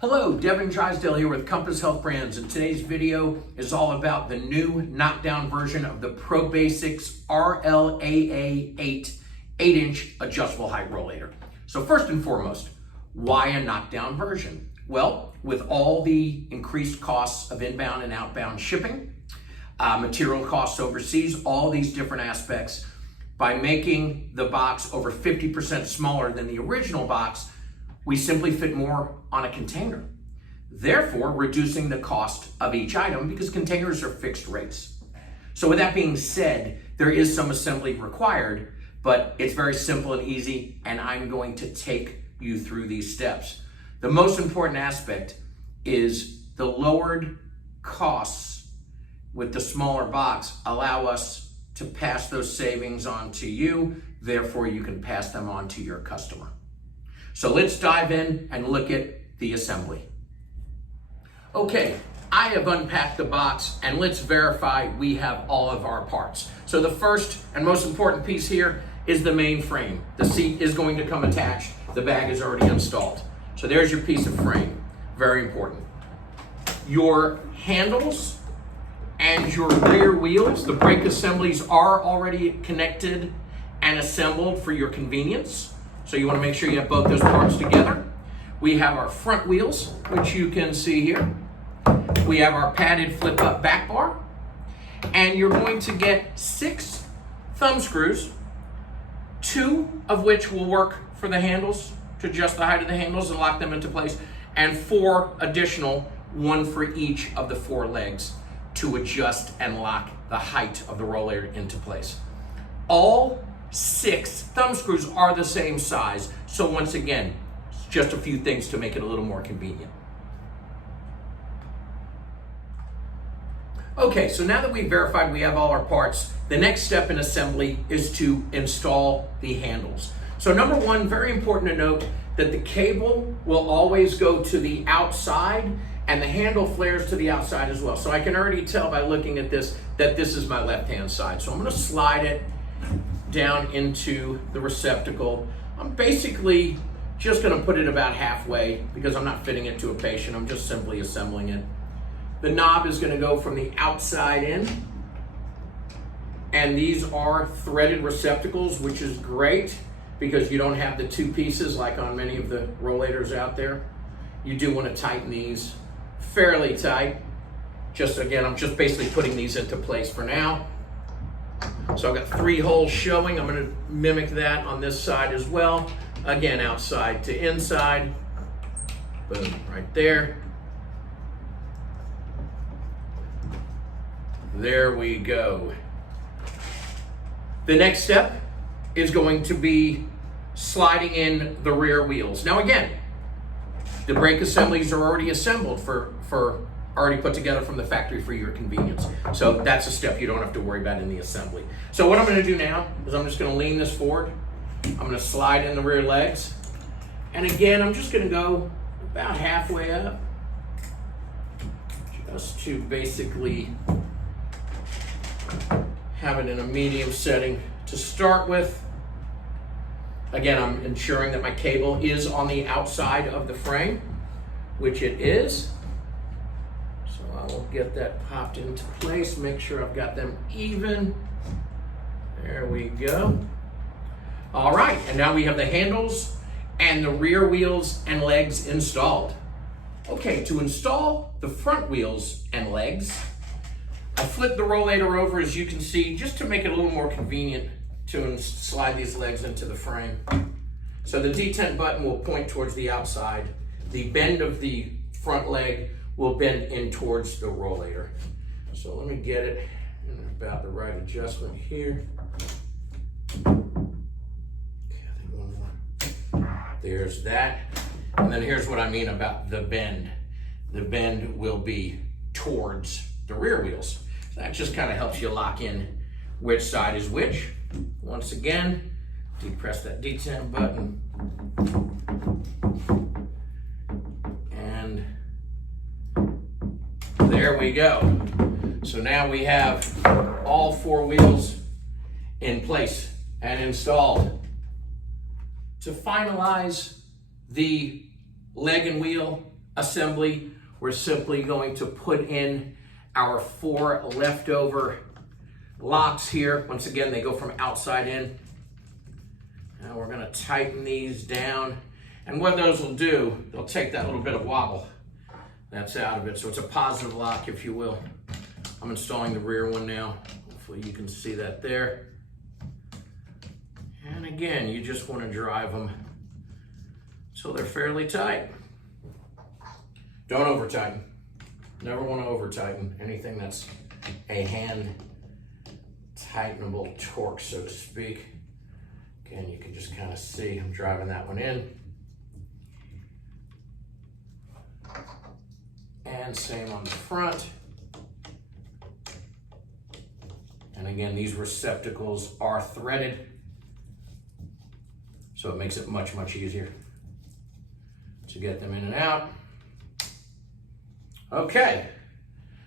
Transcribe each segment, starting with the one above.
Hello, Devin Drysdale here with Compass Health Brands, and today's video is all about the new knockdown version of the ProBasics RLAA8 8-inch adjustable height rollator. So first and foremost, why a knockdown version? Well, with all the increased costs of inbound and outbound shipping, material costs overseas, all these different aspects, by making the box over 50% smaller than the original box, we simply fit more on a container, therefore reducing the cost of each item because containers are fixed rates. So with that being said, there is some assembly required, but it's very simple and easy, and I'm going to take you through these steps. The most important aspect is the lowered costs with the smaller box allow us to pass those savings on to you, therefore you can pass them on to your customer. So let's dive in and look at the assembly. Okay, I have unpacked the box and let's verify we have all of our parts. So the first and most important piece here is the main frame. The seat is going to come attached. The bag is already installed. So there's your piece of frame, very important. Your handles and your rear wheels, the brake assemblies are already connected and assembled for your convenience. So you want to make sure you have both those parts together. We have our front wheels, which you can see here. We have our padded flip-up back bar. And you're going to get 6 thumb screws, 2 of which will work for the handles to adjust the height of the handles and lock them into place, and 4 additional, 1 for each of the 4 legs to adjust and lock the height of the rollator into place. All 6 thumb screws are the same size, so once again, it's just a few things to make it a little more convenient. Okay, so now that we've verified we have all our parts, the next step in assembly is to install the handles. So number one, very important to note that the cable will always go to the outside and the handle flares to the outside as well. So I can already tell by looking at this that this is my left-hand side. So I'm gonna slide it down into the receptacle. I'm basically just gonna put it about halfway because I'm not fitting it to a patient, I'm just simply assembling it. The knob is gonna go from the outside in, and these are threaded receptacles, which is great because you don't have the 2 pieces like on many of the rollators out there. You do wanna tighten these fairly tight. Again, I'm just basically putting these into place for now. So I've got 3 holes showing. I'm going to mimic that on this side as well. Again, outside to inside. Boom, right there. There we go. The next step is going to be sliding in the rear wheels. Now again, the brake assemblies are already assembled already put together from the factory for your convenience. So that's a step you don't have to worry about in the assembly. So what I'm gonna do now is I'm just gonna lean this forward. I'm gonna slide in the rear legs. And again, I'm just gonna go about halfway up, just to basically have it in a medium setting to start with. Again, I'm ensuring that my cable is on the outside of the frame, which it is. So I will get that popped into place, make sure I've got them even. There we go. All right, and now we have the handles and the rear wheels and legs installed. Okay, to install the front wheels and legs, I flip the rollator over, as you can see, just to make it a little more convenient to slide these legs into the frame. So the detent button will point towards the outside. The bend of the front leg will bend in towards the rollator. So let me get it in about the right adjustment here. Okay, I think one more. There's that. And then here's what I mean about the bend. The bend will be towards the rear wheels. So that just kind of helps you lock in which side is which. Once again, depress that detent button. And there we go. So now we have all 4 wheels in place and installed. To finalize the leg and wheel assembly, we're simply going to put in our 4 leftover locks here. Once again, they go from outside in. Now we're going to tighten these down. And what those will do, they'll take that little bit of wobble that's out of it. So it's a positive lock, if you will. I'm installing the rear one now. Hopefully you can see that there. And again, you just want to drive them so they're fairly tight. Don't over tighten. Never want to over tighten anything that's a hand tightenable torque, so to speak. Again, you can just kind of see I'm driving that one in. And same on the front. And again, these receptacles are threaded, so it makes it much, much easier to get them in and out. Okay,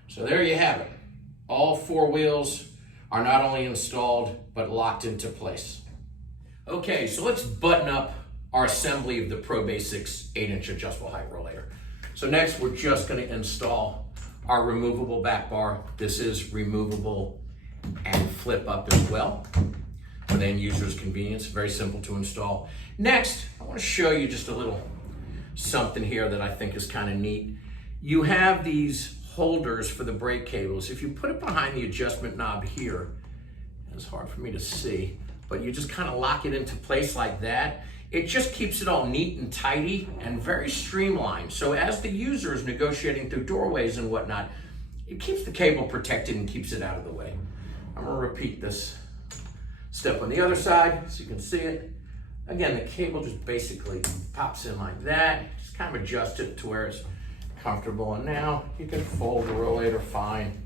so there you have it. All 4 wheels are not only installed, but locked into place. Okay, so let's button up our assembly of the ProBasics 8-inch adjustable height rollator. So next, we're just gonna install our removable back bar. This is removable and flip up as well for the end user's convenience. Very simple to install. Next, I wanna show you just a little something here that I think is kind of neat. You have these holders for the brake cables. If you put it behind the adjustment knob here, it's hard for me to see, but you just kind of lock it into place like that. It just keeps it all neat and tidy and very streamlined. So as the user is negotiating through doorways and whatnot, it keeps the cable protected and keeps it out of the way. I'm gonna repeat this step on the other side so you can see it. Again, the cable just basically pops in like that. Just kind of adjust it to where it's comfortable. And now you can fold the rollator fine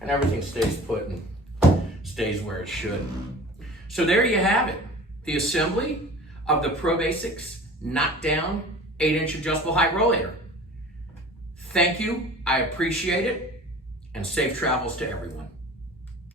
and everything stays put and stays where it should. So there you have it. The assembly of the ProBasics knockdown 8-inch adjustable height rollator. Thank you, I appreciate it, and safe travels to everyone.